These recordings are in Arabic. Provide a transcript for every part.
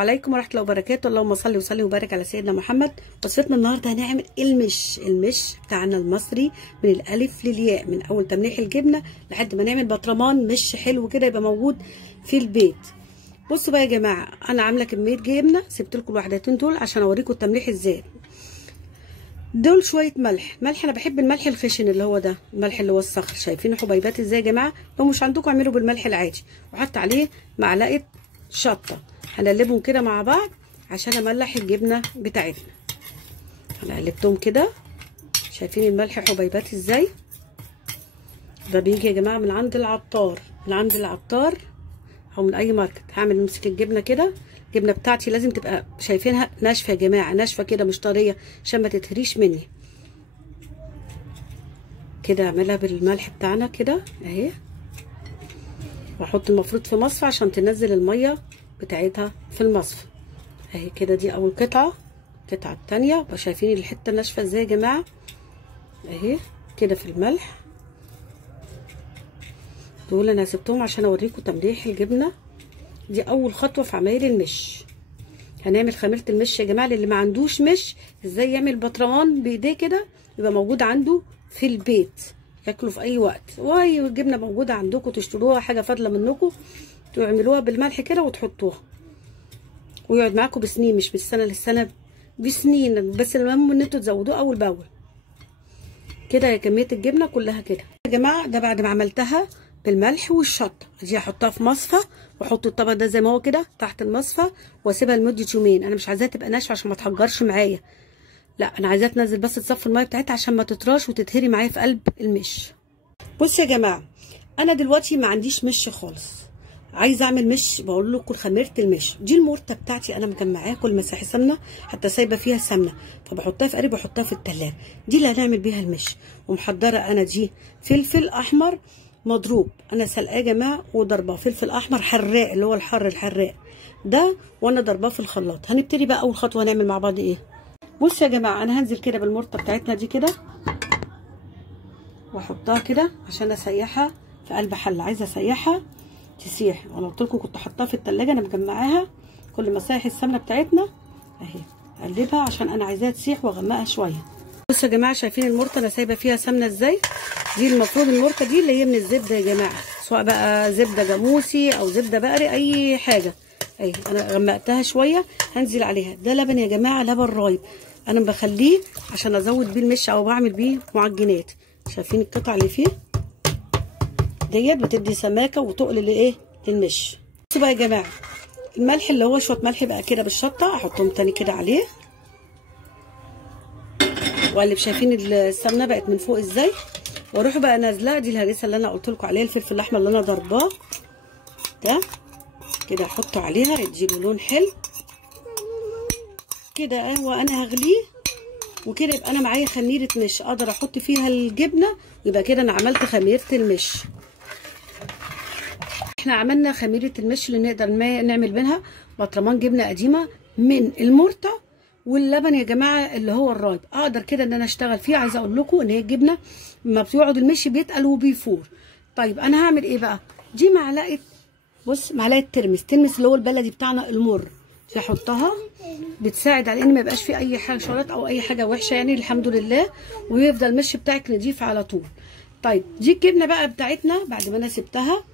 عليكم ورحمه الله وبركاته. اللهم صل وسلم وبارك على سيدنا محمد. وصفتنا النهارده هنعمل المش بتاعنا المصري من الالف للياء، من اول تمليح الجبنه لحد ما نعمل بطرمان مش حلو كده يبقى موجود في البيت. بصوا بقى يا جماعه، انا عامله كميه جبنه، سبت لكم الوحدتين دول عشان اوريكم التمليح ازاي. دول شويه ملح، انا بحب الملح الخشن اللي هو ده، الملح اللي هو الصخر. شايفين حبيبات ازاي يا جماعه؟ لو مش عندكم اعملوا بالملح العادي، وحط عليه معلقه شطه. هنقلبهم كده مع بعض عشان املح الجبنه بتاعتنا. انا قلبتهم كده، شايفين الملح حبيبات ازاي؟ ده بيجي يا جماعه من عند العطار، او من اي ماركت. هعمل امسك الجبنه كده، الجبنه بتاعتي لازم تبقى شايفينها ناشفه يا جماعه، ناشفه كده مش طريه عشان ما تتهريش مني. كده اعملها بالملح بتاعنا كده اهي، واحط المفروض في مصفى عشان تنزل الميه بتاعتها في المصفى اهي كده. دي اول قطعه. القطعه الثانيه شايفين الحته ناشفه ازاي يا جماعه اهي كده في الملح. دول انا سبتهم عشان اوريكم تمليح الجبنه. دي اول خطوه في عمايل المش. هنعمل خميره المش يا جماعه. اللي ما عندوش مش ازاي يعمل بطرمان بايديه كده يبقى موجود عنده في البيت، ياكلوا في اي وقت. وهي الجبنه موجوده عندكم، تشتروها حاجه فاضله منكم تعملوها بالملح كده وتحطوها، ويقعد معاكم بسنين، مش من السنه للسنه، بسنين. بس المهم ان انتوا تزودوه اول باول كده. يا كميه الجبنه كلها كده يا جماعه. ده بعد ما عملتها بالملح والشطه، دي هحطها في مصفى واحط الطبق ده زي ما هو كده تحت المصفى واسيبها لمده يومين. انا مش عايزاها تبقى ناشفه عشان ما تحجرش معايا، لا انا عايزاها تنزل بس تصفي الميه بتاعتها عشان ما تطراش وتتهري معايا في قلب المش. بصوا يا جماعه، انا دلوقتي ما عنديش مش خالص، عايزه اعمل مش. بقول لكم خميره المش دي المورته بتاعتي انا مجمعاها كل مساحه سمنه، حتى سايبه فيها سمنه، فبحطها في قالب واحطها في التلاجه. دي اللي هنعمل بيها المش. ومحضره انا دي فلفل احمر مضروب، انا سلقاه يا جماعه وضرباه فلفل احمر حراق اللي هو الحراق ده، وانا ضرباه في الخلاط. هنبتدي بقى اول خطوه نعمل مع بعض ايه. بصوا يا جماعه، انا هنزل كده بالمورته بتاعتنا دي كده واحطها كده عشان اسيحها في قلب حله. عايزه اسيحها تسيح، وانا قلت لكم كنت حاطاها في التلاجة، انا مجمعاها كل ما اسيح السمنه بتاعتنا اهي اقلبها عشان انا عايزاها تسيح واغمقها شويه. بصوا يا جماعه، شايفين المورته انا سايبه فيها سمنه ازاي؟ دي المفروض المورته دي اللي هي من الزبده يا جماعه، سواء بقى زبده جاموسي او زبده بقري اي حاجه اهي. انا غمقتها شويه، هنزل عليها. ده لبن يا جماعه، لبن رايب، انا بخليه عشان ازود بيه المش او بعمل بيه معجنات. شايفين القطع اللي فيه ديت بتدي سماكه وتقل لايه للمش. بصوا بقى يا جماعه، الملح اللي هو شويه ملح بقى كده بالشطه احطهم تاني كده عليه واقلب. شايفين السمنه بقت من فوق ازاي؟ واروح بقى نازله دي الهريسه اللي انا قلت لكم عليها، الفلفل الاحمر اللي انا ضرباه ده كده احطه عليها يديله لون حلو كده. وانا هغليه وكده يبقى انا معايا خميره مش اقدر احط فيها الجبنه، يبقى كده انا عملت خميره المش. احنا عملنا خميره المش اللي نقدر نعمل منها بطرمان جبنه قديمه من المورته واللبن يا جماعه اللي هو الرايب. اقدر كده ان انا اشتغل فيه. عايزه اقول لكم ان هي الجبنه لما بيقعد المش بيتقل وبيفور. طيب انا هعمل ايه بقى؟ دي معلقه، بص معلقه ترمس اللي هو البلدي بتاعنا المر، احطها بتساعد على ان ما يبقاش فيه اي حشرات او اي حاجه وحشه يعني الحمد لله، ويفضل المش بتاعك نضيف على طول. طيب دي الجبنه بقى بتاعتنا بعد ما انا سبتها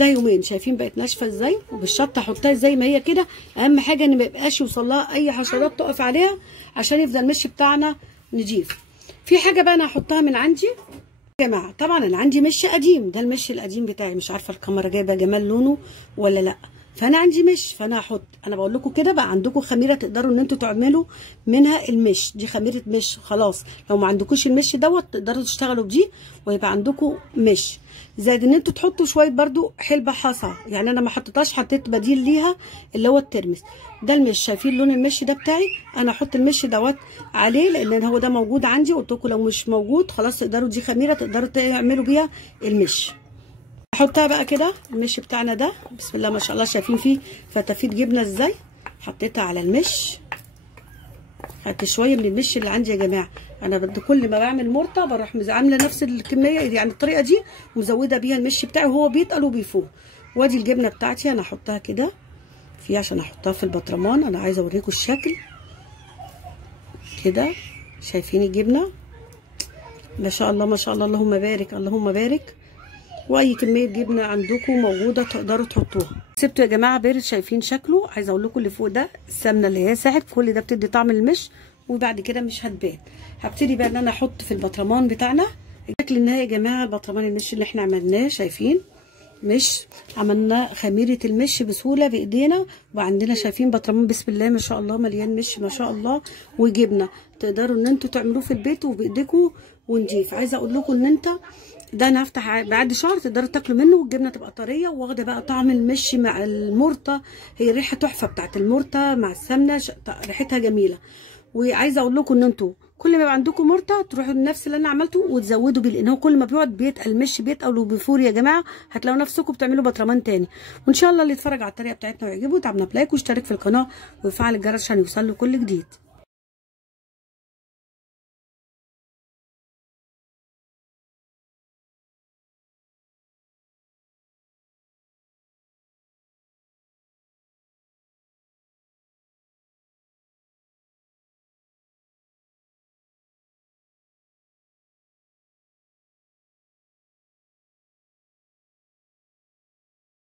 يومين. شايفين بقت ناشفه ازاي؟ وبالشطه احطها زي ما هي كده. اهم حاجه ان ما يبقاش يوصل لها اي حشرات تقف عليها عشان يفضل المش بتاعنا نضيف. في حاجه بقى انا هحطها من عندي يا جماعه. طبعا انا عندي مش قديم، ده المش القديم بتاعي، مش عارفه الكاميرا جايبه جمال لونه ولا لا، فانا عندي مش، فانا هحط. انا بقول لكم كده بقى عندكم خميره تقدروا ان انتوا تعملوا منها المش. دي خميره مش خلاص. لو ما عندكوش المش دوت تقدروا تشتغلوا بدي ويبقى عندكم مش. زائد ان انتوا تحطوا شويه برده حلبه حصى، يعني انا ما حطيتهاش، حطيت بديل ليها اللي هو الترمس ده المش. شايفين لون المش ده بتاعي؟ انا احط المش دوت عليه لان هو ده موجود عندي. قلت لكم لو مش موجود خلاص تقدروا، دي خميره تقدروا تعملوا بيها المش. احطها بقى كده المش بتاعنا ده، بسم الله ما شاء الله. شايفين فيه فتافيت جبنه ازاي؟ حطيتها على المش. خدت شويه من المش اللي عندي يا جماعه. انا بدي كل ما بعمل مرته بروح عامله نفس الكميه يعني الطريقه دي ومزوده بيها المش بتاعي وهو بيتقل وبيفوق. وادي الجبنه بتاعتي انا احطها كده فيه عشان احطها في البطرمان. انا عايزه اوريكم الشكل كده. شايفين الجبنه ما شاء الله ما شاء الله، اللهم بارك اللهم بارك. واي كميه جبنه عندكم موجوده تقدروا تحطوها. سبته يا جماعه بارد. شايفين شكله؟ عايزه اقول لكم اللي فوق ده السمنه اللي هي ساحت، كل ده بتدي طعم المش، وبعد كده مش هتبان. هبتدي بقى ان انا احط في البطرمان بتاعنا. الشكل النهائي يا جماعه البطرمان المش اللي احنا عملناه. شايفين مش عملنا خميره المش بسهوله بايدينا، وعندنا شايفين بطرمان بسم الله ما شاء الله مليان مش ما شاء الله وجبنه. تقدروا ان انتوا تعملوه في البيت وبايديكم ونضيف. عايزه اقول لكم ان انت ده انا هفتح بعد شهر تقدروا تاكلوا منه، والجبنه تبقى طريه واخده بقى طعم المش مع المرطه. هي ريحه تحفه بتاعت المرطه مع السمنه، ريحتها جميله. وعايزه اقول لكم ان انتوا كل ما يبقى عندكم مرطه تروحوا لنفس اللي انا عملته وتزودوا بيه، لان هو كل ما بيقعد بيتقل المش بيتقل وبيفور يا جماعه. هتلاقوا نفسكم بتعملوا بطرمان تاني. وان شاء الله اللي يتفرج على الطريقه بتاعتنا ويعجبه تعملنا بلايك واشترك في القناه ويفعل الجرس عشان يوصل له كل جديد.